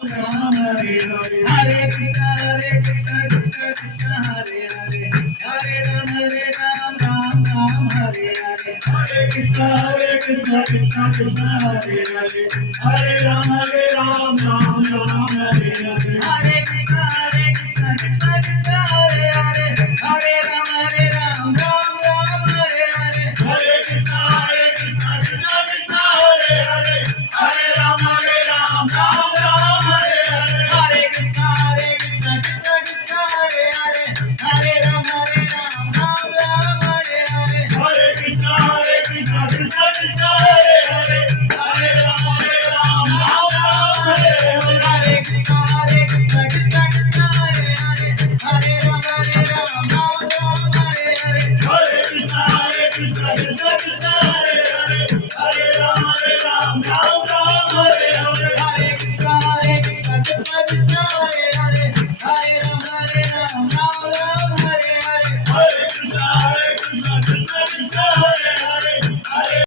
Ram Hare Hare Hare Krishna Krishna Krishna Hare Hare Hare Ram Ram Ram Hare Hare Hare Krishna Krishna Krishna Hare Hare Hare Ram Ram Ram Hare Hare Hare Krishna Krishna Krishna Hare Hare Hare Ram Ram Ram Hare Hare Hare Krishna Krishna Krishna Hare Hare Hare Ram Ram Ram Hare Hare Hare Krishna Krishna Krishna Hare Hare Hare Ram Ram Ram Hare Hare Hare Krishna Krishna Krishna Hare Hare Hare Ram Ram Hare Hare Hare Krishna Krishna Krishna Hare Hare Hare Ram Ram Hare Hare Hare Krishna Krishna Krishna Hare Hare Hare Ram Ram Hare Hare Hare Krishna Krishna Krishna Hare Hare Hare Ram Ram Hare Hare Hare Krishna Krishna Krishna Hare Hare